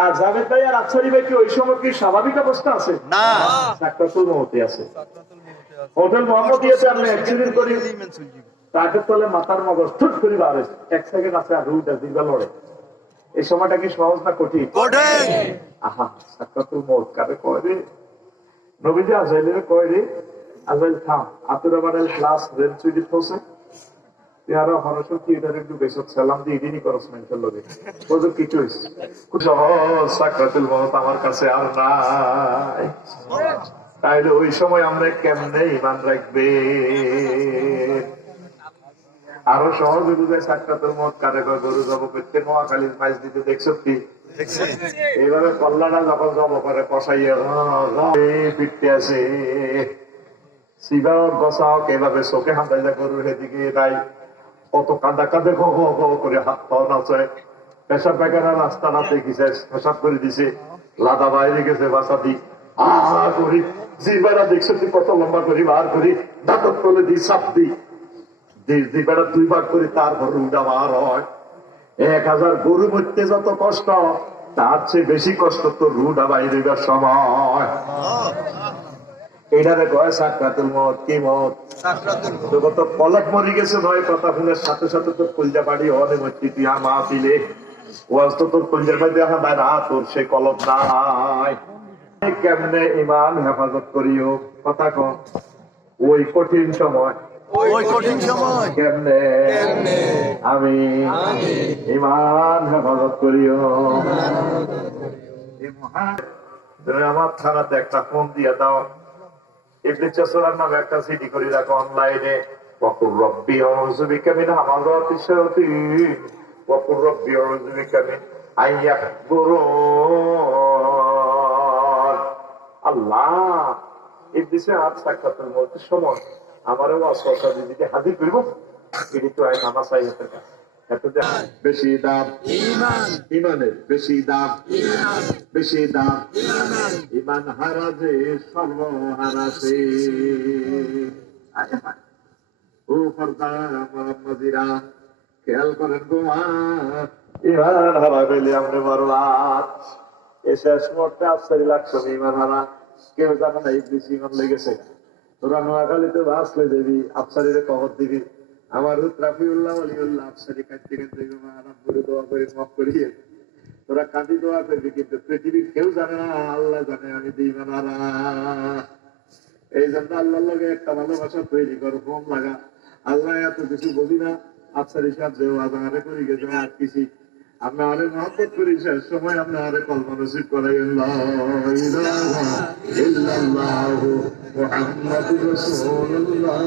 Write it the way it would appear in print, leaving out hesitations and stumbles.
আর জাভেদ ভাই আর আফসারি ভাই কি ওই সময় কি স্বাভাবিক অবস্থা আছে? না, সাকরাতুল মউতে আছে। হোটেল মোহাম্মদিয়াতে আমি অ্যাক্সিডেন্ট করি, তাকে তলে মাথার মগজ ঠুট করে বাড়ে, 1 সেকেন্ড আছে আর রুটা দিবা লড়ে। এই সময়টা কি সহজ না কঠিন? আহা, সাকরাতুল মউত কারে কয় রে? নবীজি আজাইলের কয় রে, আজাইল থাম, আতুরা বাড়াল ক্লাস রেল সুইডি পৌঁছে ইয়ারা হরসল কি এটা একটু বেশ সালাম দিয়ে দিনই করস মেন্টাল লগে ওদের কিছু হইছে সাকরাতুল মউত আমার কাছে আর নাই। তাইলে ওই সময় আমরা কেমনে ঈমান রাখবে? আরো সহজে বুঝে সাকরাতুল মউত কারে কয়? গরু জব করতে নোয়াখালীর মাইজ দিতে দেখছো কি? এইভাবে কল্লাটা যখন জব করে কষাইয়া ফিরতে আসে সিগার বসাও এভাবে চোখে হাঁটাইলে গরুর এদিকে নাই কত কাঁদা কাঁদে করে হাত পাও নাচে, পেশাব পায়খানা রাস্তা না দেখিছে পেশাব করে দিছে, লাদা বাইরে গেছে বাসা দি করি জিবারা দেখছো তুই কত লম্বা করি বার করি দাঁতত তলে দি চাপ দি জিবারা 2 ভাগ করি, তারপর রুডা বার হয়। 1000 গরু মরতে যত কষ্ট তার চেয়ে বেশি কষ্ট তো রুডা বাইরে সময়। এটারে কয় সাকরাতুল মউত। কি মউত? তো পলক মরি গেছে ভয় কথা শুনে সাথে সাথে তোর কলজা বাড়ি অনেক মরতি তুই মা দিলে ওয়াজ তো তোর কলজার মধ্যে এখন বাইরে তোর সে কলম নাই। কেমনে ইমান হেফাজত করিও কথা কম ওই কঠিন সময়, ওই কঠিন সময় কেমনে আমি ইমান হেফাজত করিও। আমার থানাতে একটা ফোন দিয়ে দাও, ইবনে চাসরার নামে একটা সিডি করে রাখো অনলাইনে। ওয়াকুর রব্বি আউযু বিকা মিন হামাযাতিশ শায়াতিন ওয়াকুর রব্বি আউযু বিকা মিন আইয়াহযুরুন। আল্লাহ ইবলিসের হাত সাক্ষাতের মউতের সময় আমারও ওয়াসওয়াসা দিতে হাজির করব, এটি তো এক নামাজ সাইয়াতের কাজ। এত বেশি দাম ইমানের, বেশি দাম বেশি দাম ইমান হারাজে সর্বহারাছে। ও পর্দা মোহাম্মদীরা খেয়াল করেন গো মা, ইমান হারা পেলে আমরা বরবাদ। এ শেষ মুহূর্তে আফসারি লাগছে ইমান হারা, কেউ জানে না ইবলিস ইমান লেগেছে। তোরা নোয়াখালীতে বাসলে দেবি আফসারিরে কবর দিবি, আমার রাফিউল্লাহ ওলিউল্লাহ আফসারি কাঁদতে কাঁদতে রাব্বুরে দোয়া করে মাফ করিয়ে তোরা কাঁদি দোয়া করবি, কিন্তু পৃথিবীর কেউ জানে না, আল্লাহ জানে আমি দিইমান হারা। এই জন্য আল্লাহর লগে একটা ভালোবাসা তৈরি করো, ফোন লাগা। আল্লাহ এত কিছু বলি না, আফসারি সাহেব যে আরে করি গেছে আর কিছু আমরা আরে মহব্বত করি, শেষ সময় আমরা আরে কলমা নসিব করাই মুহাম্মাদুর রাসূলুল্লাহ।